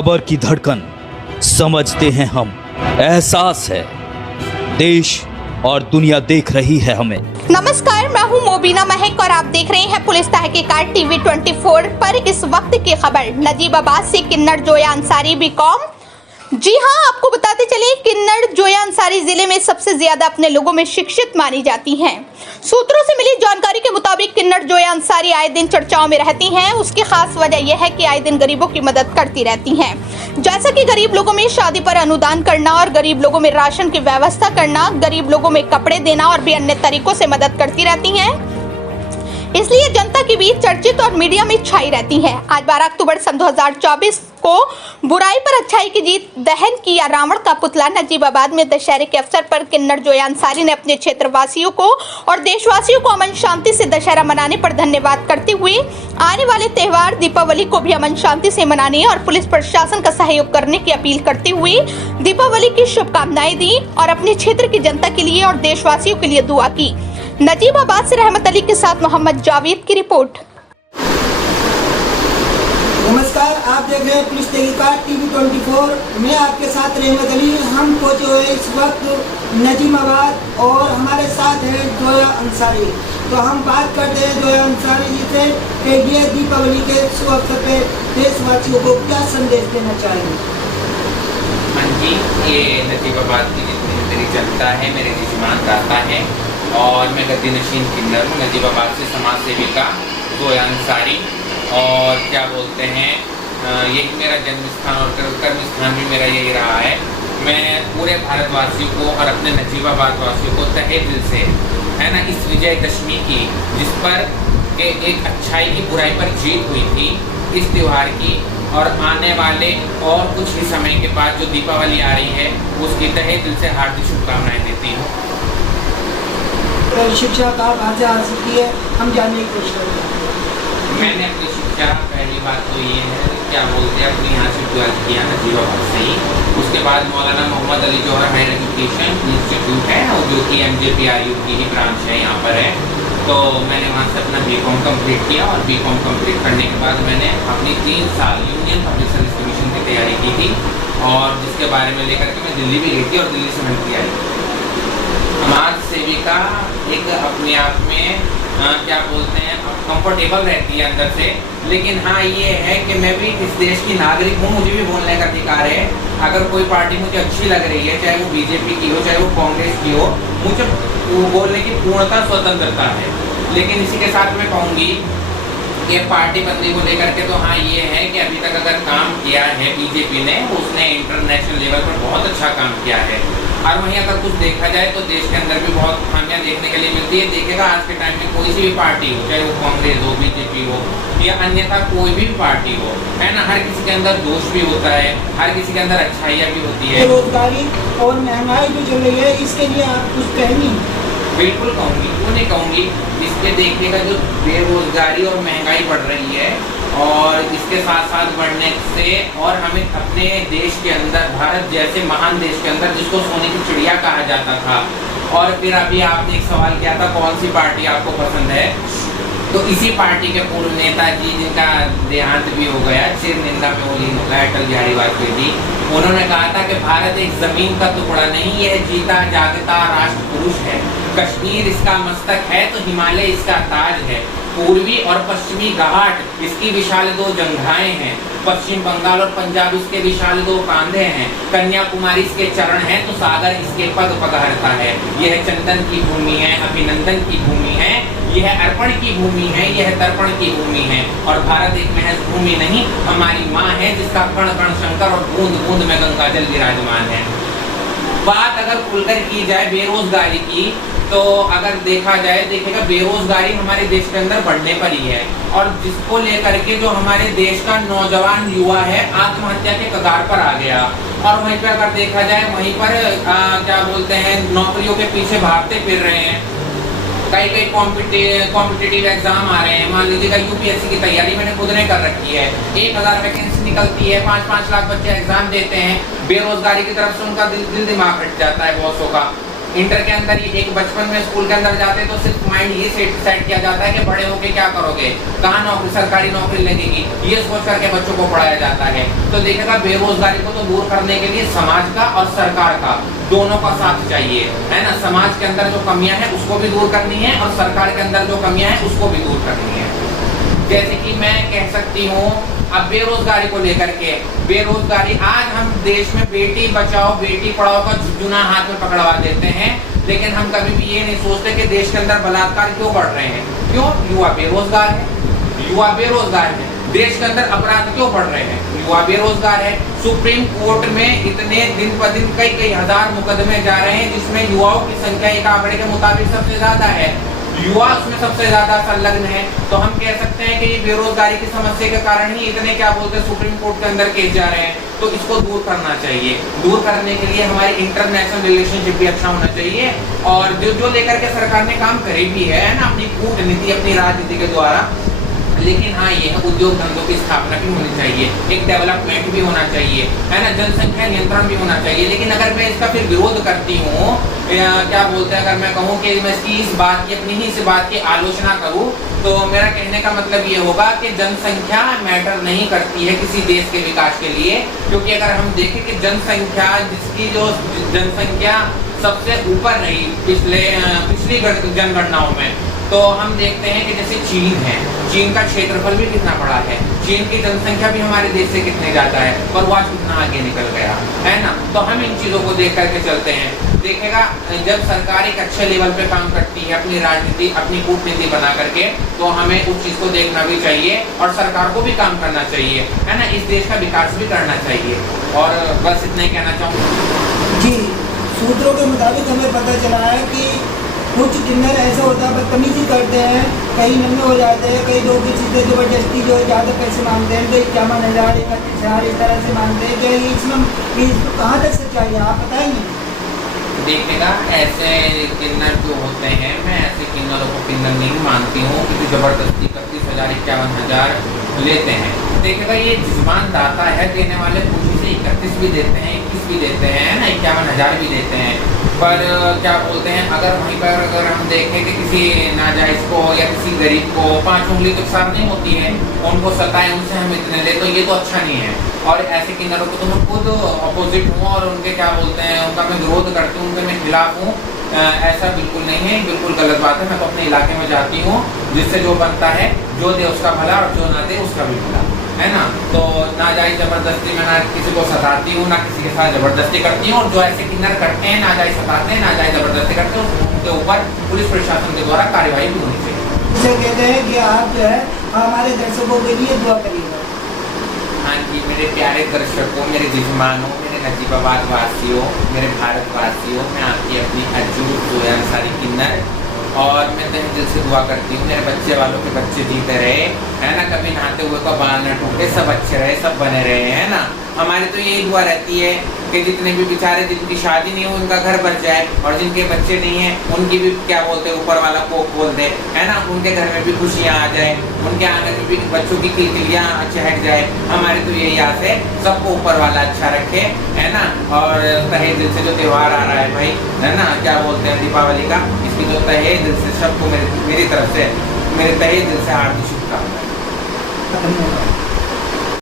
खबर की धड़कन समझते हैं हम, एहसास है देश और दुनिया देख रही है हमें। नमस्कार, मैं हूं मोबिना महक और आप देख रहे हैं पुलिस तहकीकात टीवी 24 पर इस वक्त की खबर। नजीबाबाद से किन्नर जोया अंसारी बीकॉम। जी हां, आपको बताते चले किन्नर जोया अंसारी जिले में सबसे ज्यादा अपने लोगों में शिक्षित मानी जाती हैं। सूत्रों से मिली जानकारी के मुताबिक किन्नर जोया अंसारी आए दिन चर्चाओं में रहती हैं। उसकी खास वजह यह है कि आए दिन गरीबों की मदद करती रहती हैं, जैसा कि गरीब लोगों में शादी पर अनुदान करना और गरीब लोगों में राशन की व्यवस्था करना, गरीब लोगों में कपड़े देना और भी अन्य तरीकों से मदद करती रहती हैं। इसलिए जनता के बीच चर्चित और मीडिया में छाई रहती है। आज 12 अक्टूबर सन 2024 को बुराई पर अच्छाई की जीत दहन किया रावण का पुतला नजीबाबाद में दशहरे के अवसर पर किन्नर जोया अंसारी ने अपने क्षेत्र वासियों को और देशवासियों को अमन शांति से दशहरा मनाने पर धन्यवाद करते हुए आने वाले त्योहार दीपावली को भी अमन शांति से मनाने और पुलिस प्रशासन का सहयोग करने की अपील करते हुए दीपावली की शुभकामनाएं दी और अपने क्षेत्र की जनता के लिए और देशवासियों के लिए दुआ की। नजीबाबाद से रहमत अली के साथ मोहम्मद जावेद की रिपोर्ट। नमस्कार, आप देख रहे हैं पुलिस तहकीकात टीवी 24। मैं आपके साथ रहमत अली। हम पहुंचे हुए इस वक्त नजीबाबाद और हमारे साथ है जोया अंसारी। तो हम बात करते हैं जोया अंसारी जी से कि ये दीपावली के शुभ अवसर पे देशवासियों को क्या संदेश देना चाहेंगे। हाँ जी, ये नजीबाबाद की जितनी मेरी जनता है, मेरे निजमान दाता है और मैं गद्दी नशीन किन्नर हूँ। नजीबाबाद से समाज सेविका जोया अंसारी और क्या बोलते हैं, यही मेरा जन्म स्थान और कर्म स्थान भी मेरा यही रहा है। मैं पूरे भारतवासियों को और अपने नजीबाबाद वासियों को तहे दिल से, है ना, इस विजयदशमी की जिस पर एक अच्छाई की बुराई पर जीत हुई थी, इस त्यौहार की और आने वाले और कुछ ही समय के बाद जो दीपावली आ रही है उसकी तहे दिल से हार्दिक शुभकामनाएं देती हूँ। शिक्षा का भाषा हासिल की है, हम जानने की कोशिश करते हैं। मैंने अपनी शिक्षा, पहली बात तो ये है, क्या बोलते हैं, अपनी यहाँ से 12th किया नजीबाबाद से ही। उसके बाद मौलाना मोहम्मद अली जौहर हायर एजुकेशन इंस्टीट्यूट है और जो कि MJPRU की ही ब्रांच है, यहाँ पर है। तो मैंने वहाँ से अपना BCom कंप्लीट किया और BCom कंप्लीट करने के बाद मैंने अपनी 3 साल यूनियन पब्लिक सर्विस कमीशन की तैयारी की थी और जिसके बारे में लेकर के मैं दिल्ली भी गई थी और दिल्ली से मैंने तैयारी की। समाज सेविका एक अपने आप में क्या बोलते हैं, कंफर्टेबल रहती है अंदर से, लेकिन हाँ ये है कि मैं भी इस देश की नागरिक हूँ, मुझे भी बोलने का अधिकार है। अगर कोई पार्टी मुझे अच्छी लग रही है, चाहे वो BJP की हो, चाहे वो कांग्रेस की हो, मुझे वो बोलने की पूर्णतः स्वतंत्रता है। लेकिन इसी के साथ मैं कहूँगी कि पार्टी बंदी को लेकर के तो हाँ ये है कि अभी तक अगर काम किया है BJP ने, उसने इंटरनेशनल लेवल पर बहुत अच्छा काम किया है। और वहीं अगर कुछ देखा जाए तो देश के अंदर भी बहुत खामियां देखने के लिए मिलती है। देखेगा आज के टाइम में कोई सी भी पार्टी हो, चाहे वो कांग्रेस हो, BJP हो या अन्यथा कोई भी पार्टी हो, है ना, हर किसी के अंदर दोष भी होता है, हर किसी के अंदर अच्छाइयाँ भी होती है। बेरोजगारी और महंगाई जो चल रही है, इसके लिए आप कुछ कहेंगी? बिल्कुल कहूँगी, क्यों नहीं कहूँगी। इसके देखिएगा जो बेरोजगारी और महंगाई बढ़ रही है और इसके साथ साथ बढ़ने से और हमें अपने देश के अंदर, भारत जैसे महान देश के अंदर जिसको सोने की चिड़िया कहा जाता था, और फिर अभी आपने एक सवाल किया था कौन सी पार्टी आपको पसंद है, तो इसी पार्टी के पूर्व नेताजी जिनका देहांत भी हो गया, चिर निंदा में वो लीन हो गया, अटल बिहारी वाजपेयी जी, उन्होंने कहा था कि भारत एक जमीन का टुकड़ा नहीं, यह जीता जागता राष्ट्र पुरुष है। कश्मीर इसका मस्तक है तो हिमालय इसका ताज है। पूर्वी और पश्चिमी घाट इसकी विशाल 2 जंघाएं हैं। पश्चिम बंगाल और पंजाब इसके विशाल 2 कांधे हैं। कन्याकुमारी इसके चरण हैं तो सागर इसके पग पगहरता है। यह चंदन की भूमि है, अभिनंदन की भूमि है, यह अर्पण की भूमि है, यह तर्पण की भूमि है। और भारत एक महज भूमि नहीं, हमारी माँ है जिसका कण कण शंकर और बूंद बूंद में गंगा जल विराजमान है। बात अगर खुलकर की जाए बेरोजगारी की, तो अगर देखा जाए, देखिएगा बेरोजगारी हमारे देश के अंदर बढ़ने पर ही है और जिसको लेकर के जो हमारे देश का नौजवान युवा है आत्महत्या के कगार पर आ गया। और वहीं पर अगर देखा जाए, वहीं पर क्या बोलते हैं, नौकरियों के पीछे भागते फिर रहे हैं। कई कॉम्पिटिटिव एग्जाम आ रहे हैं। मान लीजिएगा UPSC की तैयारी मैंने खुद ने कर रखी है, 1000 वैकेंसी निकलती है, 5-5 लाख बच्चे एग्जाम देते हैं। बेरोजगारी की तरफ से उनका दिल दिमाग हट जाता है बॉसों का। इंटर के अंदर ये एक बचपन में स्कूल के अंदर जाते तो सिर्फ माइंड ये सेट किया जाता है कि बड़े होके क्या करोगे, कहाँ नौकरी, सरकारी नौकरी लगेगी, ये सोच करके बच्चों को पढ़ाया जाता है। तो देखिएगा बेरोजगारी को तो दूर करने के लिए समाज का और सरकार का दोनों का साथ चाहिए, है ना। समाज के अंदर जो कमियां हैं उसको भी दूर करनी है और सरकार के अंदर जो कमियां हैं उसको भी दूर करनी है। जैसे कि मैं कह सकती हूँ अब बेरोजगारी को लेकर के, बेरोजगारी आज हम देश में बेटी बचाओ बेटी पढ़ाओ का जुना हाथ में पकड़वा देते हैं, लेकिन हम कभी भी ये नहीं सोचते कि देश के अंदर बलात्कार क्यों बढ़ रहे हैं, क्यों? युवा बेरोजगार है, युवा बेरोजगार है। देश के अंदर अपराध क्यों बढ़ रहे हैं? युवा बेरोजगार है। सुप्रीम कोर्ट में इतने दिन पर दिन कई हजार मुकदमे जा रहे हैं जिसमें युवाओं की संख्या एक आंकड़े के मुताबिक सबसे ज्यादा है, युवा उसमें सबसे ज्यादा संलग्न है। तो हम कह सकते हैं कि ये बेरोजगारी की समस्या के कारण ही इतने क्या बोलते हैं सुप्रीम कोर्ट के अंदर केस जा रहे हैं। तो इसको दूर करना चाहिए। दूर करने के लिए हमारी इंटरनेशनल रिलेशनशिप भी अच्छा होना चाहिए और जो लेकर के सरकार ने काम करे भी है ना अपनी कूटनीति, अपनी राजनीति के द्वारा। लेकिन हाँ ये है उद्योग धंधों की स्थापना भी होनी चाहिए, एक डेवलपमेंट भी होना चाहिए, है ना, जनसंख्या नियंत्रण भी होना चाहिए। लेकिन अगर मैं इसका फिर विरोध करती हूँ, क्या बोलते हैं, अगर मैं कहूँ कि मैं इसकी इस बात की अपनी ही इस बात की आलोचना करूँ तो मेरा कहने का मतलब ये होगा कि जनसंख्या मैटर नहीं करती है किसी देश के विकास के लिए। क्योंकि अगर हम देखें कि जनसंख्या जिसकी जो जनसंख्या सबसे ऊपर रही पिछली जनगणनाओं में, तो हम देखते हैं कि जैसे चीन है, चीन का क्षेत्रफल भी कितना बड़ा है, चीन की जनसंख्या भी हमारे देश से कितने ज्यादा है, पर वो आज कितना आगे निकल गया, है ना। तो हम इन चीजों को देख करके चलते हैं। देखेगा जब सरकार एक अच्छे लेवल पे काम करती है अपनी राजनीति, अपनी कूटनीति बना करके, तो हमें उस चीज को देखना भी चाहिए और सरकार को भी काम करना चाहिए, है ना, इस देश का विकास भी करना चाहिए। और बस इतना ही कहना चाहूँगा। जी, सूत्रों के मुताबिक हमें पता चला है कि कुछ किन्नर ऐसा होता है बदतमीजी करते हैं, कई नन्हे हो जाते हैं, कई लोग किसी से जबरदस्ती जो है ज़्यादा पैसे मांगते हैं, तो 51,000 31,000 इस तरह से मांगते हैं। कि इसमें कहाँ तक सच्चाई है, आप बताएंगे? देखिएगा ऐसे किन्नर जो होते हैं, मैं ऐसे किन्नरों को किन्नर नहीं मानती हूँ कि जो जबरदस्ती 31,000 51,000 लेते हैं। देखिएगा ये जिस्मान दाता है, देने वाले खुशी से 31 भी देते हैं, 21 भी देते हैं ना, 51,000 भी देते हैं। पर क्या बोलते हैं, अगर वहीं पर अगर हम देखें कि किसी नाजायज़ को या किसी गरीब को 5 उंगली तो सार नहीं होती है, उनको सताएं, उनसे हम इतने ले, तो ये तो अच्छा नहीं है। और ऐसे किन्नरों को तो मैं खुद अपोजिट हूँ और उनके क्या बोलते हैं उनका मैं विरोध करती हूँ, उनके मैं खिलाफ हूँ। ऐसा बिल्कुल नहीं है, बिल्कुल गलत बात है। मैं तो अपने इलाके में जाती हूँ, जिससे जो बनता है, जो दे उसका भला और जो ना दे उसका भी भला, है ना। तो नाजायज़ ज़बरदस्ती में ना किसी को सताती हूँ, ना किसी के साथ ज़बरदस्ती करती हूँ। और जो ऐसे किन्नर करते हैं, नाजायज़ सताते हैं, नाजायज़ ज़बरदस्ती करते हैं, उनके ऊपर पुलिस प्रशासन के द्वारा कार्रवाई भी होनी चाहिए। इसे कहते हैं कि आप जो है हमारे दर्शकों के लिए दुआ करिएगा। हाँ जी, मेरे प्यारे दर्शकों, मेरे जिस्मानों, मेरे नजीबाबाद वासियों, मेरे भारतवासियों, मैं आपकी अपनी अजूर जोया अंसारी किन्नर, और मैं तहे दिल से दुआ करती हूँ मेरे बच्चे वालों के बच्चे जीते रहे, है ना, कभी नहाते हुए का बाल न टूटे, सब अच्छे रहे, सब बने रहे, है ना। हमारी तो यही दुआ रहती है कि जितने भी बेचारे जिनकी शादी नहीं हो उनका घर बच जाए, और जिनके बच्चे नहीं हैं उनकी भी क्या बोलते हैं ऊपर वाला कोक बोल दे, है ना, उनके घर में भी खुशियाँ आ जाए, उनके आंगन में भी बच्चों की किलकिलियाँ चहक जाए। हमारी तो यही आस है, सबको ऊपर वाला अच्छा रखे, है ना। और तहे दिल से जो त्यौहार आ रहा है भाई, है ना, क्या बोलते हैं दीपावली का, इसकी जो तहे दिल से सबको मेरी तरफ से, मेरे तहे दिल से हार्दिक शुभकामनाएं।